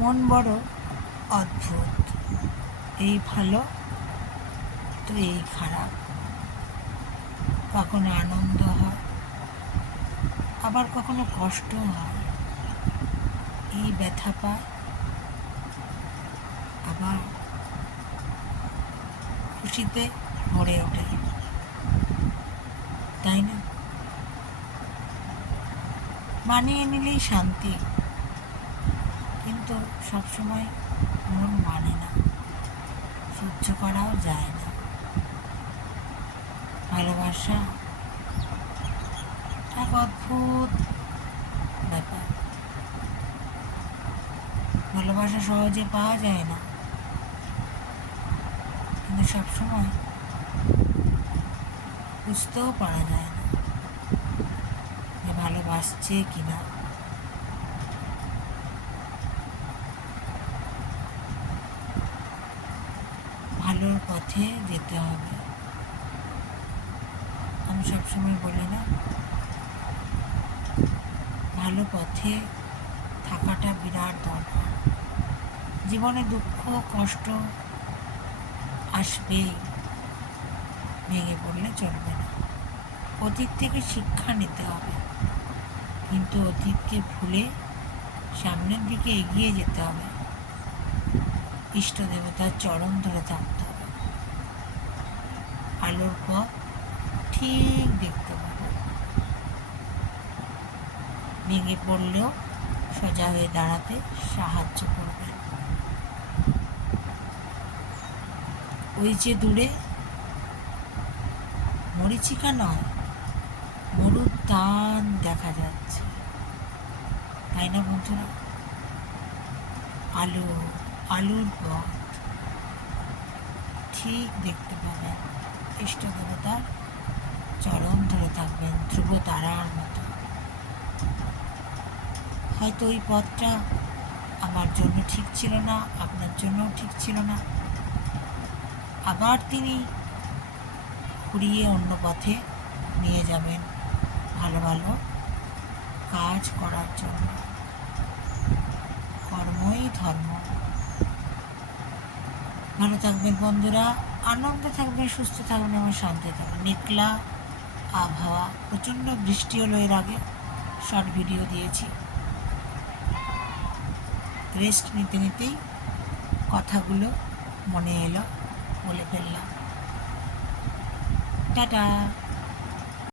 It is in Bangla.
মন বড় অদ্ভুত, এই ভালো তো এই খারাপ। কখনো আনন্দ হয়, আবার কখনো কষ্ট হয়। এই ব্যথা পায়, আবার খুশিতে ভরে ওঠে, তাই না? মানিয়ে নিলেই শান্তি, কিন্তু সবসময় মন মানে না, সহ্য করাও যায় না। ভালোবাসা এক অদ্ভুত ব্যাপার। ভালোবাসা সহজে পাওয়া যায় না, কিন্তু সবসময় বুঝতেও পারা যায় না যে ভালোবাসছে কিনা। ভালোর পথে যেতে হবে। আমি সবসময় বলি না, ভালো পথে থাকাটা বিরাট দরকার। জীবনে দুঃখ কষ্ট আসবেই, ভেঙে পড়লে চলবে না। অতীত থেকে শিক্ষা নিতে হবে, কিন্তু অতীতকে ভুলে সামনের দিকে এগিয়ে যেতে হবে। ইষ্ট দেবতার চরণ ধরে থাকতে হবে। আলোর পথ ঠিক দেখতে পাবো। ভেঙে পড়লেও সোজা হয়ে দাঁড়াতে সাহায্য করবেন। ওই যে দূরে মরীচিকা নয়, মরুর টান দেখা যাচ্ছে, তাই না বন্ধুরা? আলো, আলোর পথ ঠিক দেখতে পাবেন। ইষ্ট দেবতার চরণ ধরে থাকবেন ধ্রুব তারার মতো। হয়তো ওই পথটা আমার জন্য ঠিক ছিল না, আপনার জন্যও ঠিক ছিল না। আবার তিনি ঘুরিয়ে অন্য পথে নিয়ে যাবেন, ভালো ভালো কাজ করার জন্য। কর্মই ধর্ম। ভালো থাকবেন বন্ধুরা, আনন্দে থাকবেন, সুস্থ থাকবেন এবং শান্তি থাকবেন। মেঘলা আবহাওয়া, প্রচণ্ড বৃষ্টি হলো এর আগে, শর্ট ভিডিও দিয়েছি। রেস্ট নিতে নিতেই কথাগুলো মনে এলো, বলে ফেললাম। টাটা।